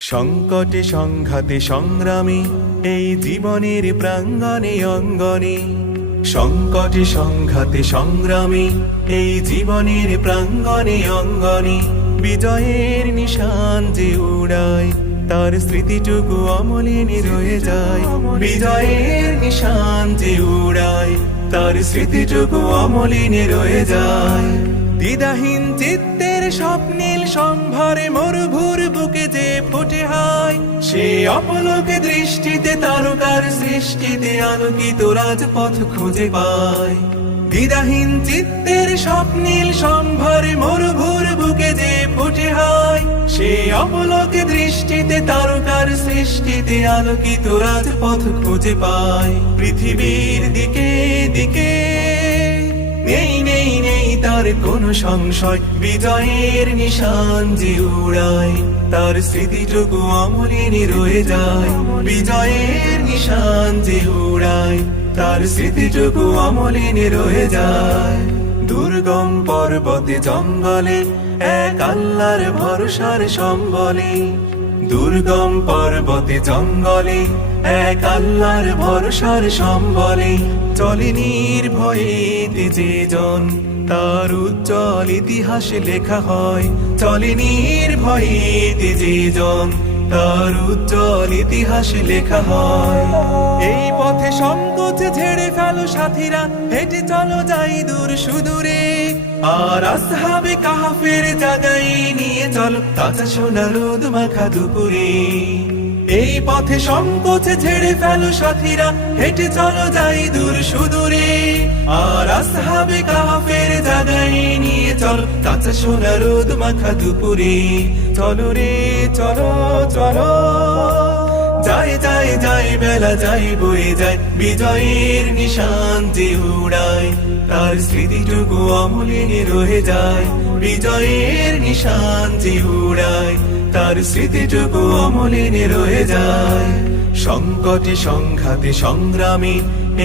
সংকটে সংঘাতে সংগ্রামে এই জীবনের প্রাঙ্গণে অঙ্গনে, সংকটে সংঘাতে সংগ্রামে এই জীবনের প্রাঙ্গণে অঙ্গনে, বিজয়ের নিশান যে উড়ায় তার স্মৃতিটুকু অমলিনী রয়ে যায়। বিজয়ের নিশান যে উড়ায় তার স্মৃতিটুকু অমলিনী রয়ে যায়। দ্বিধাহীন চিত্তের স্বপ্নীল সম্ভারে মরুভুর বুকে যে ফুটে হয়, সে অপলোকে দৃষ্টিতে তারকার সৃষ্টিতে আলোকিত রাজপথ খুঁজে পায়। দ্বিধাহীন চিত্তের স্বপ্নীল সম্ভারে মরুভুর বুকে যে ফুটে হয়, সে অপলোকে দৃষ্টিতে তারকার সৃষ্টিতে আলোকিত রাজপথ খুঁজে পায়। পৃথিবীর দিকে দিকে নেই নেই নেই তার কোনো সংশয়, বিজয়ের নিশান যে উড়ায় তার স্মৃতিটুকু অমলিনী রয়ে যায়। বিজয়ের নিশান যে উড়ায় তার স্মৃতিটুকু অমলিনী রয়ে যায়। দুর্গম পর্বতে জঙ্গলে এক আল্লাহর ভরসার সম্বলে, দুর্গম পর্বতে জঙ্গলে এক আল্লাহর ভরসার সম্বলে, চলে নির্ভয়ে যে জন তার উজ্জ্বল ইতিহাস লেখা হয়। চলে নির্ভয়ে যে জন তার উজ্জ্বল ইতিহাস লেখা হয়। এই পথে সংকোচ ঝেড়ে ফেলো সাথীরা, হেঁটে চলো যাই দূর সুদূরে, আর আসহাবে কাহফের জায়গায় নিয়ে চলো তাজা সোনা রোদ মাখা দুপুরে। এই পথে সংকোচ ঝেড়ে ফেলো সাথীরা, হেঁটে চলো যাই দূর সুদূরে, আর আসহাবে কাহফের জায়গায় নিয়ে চলো তাজা সোনা রোদ মাখা দুপুরে। চলো রে চলো চলো, যায় যায় যায় বেলা যায় বয়ে যায়, বিজয়ের নিশান যে উড়ায় তার স্মৃতিটুকু অমলিনী রয়ে যায়। বিজয়ের নিশান যে উড়ায় তার স্মৃতিটুকু অমলিনী রয়ে যায়। সংকটে সংঘাতে সংগ্রামে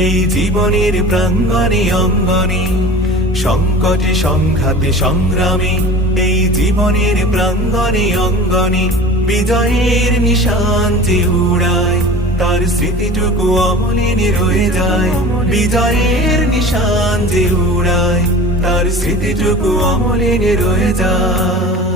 এই জীবনের প্রাঙ্গণে অঙ্গনে, সংকটে সংঘাতে সংগ্রামে এই জীবনের প্রাঙ্গণে অঙ্গনে, বিজয়ের নিশান যে উড়ায় তার স্মৃতিটুকু অমলিনী রয়ে যায়। বিজয়ের নিশান যে উড়ায় তার স্মৃতিটুকু অমলিনী রয়ে যায়।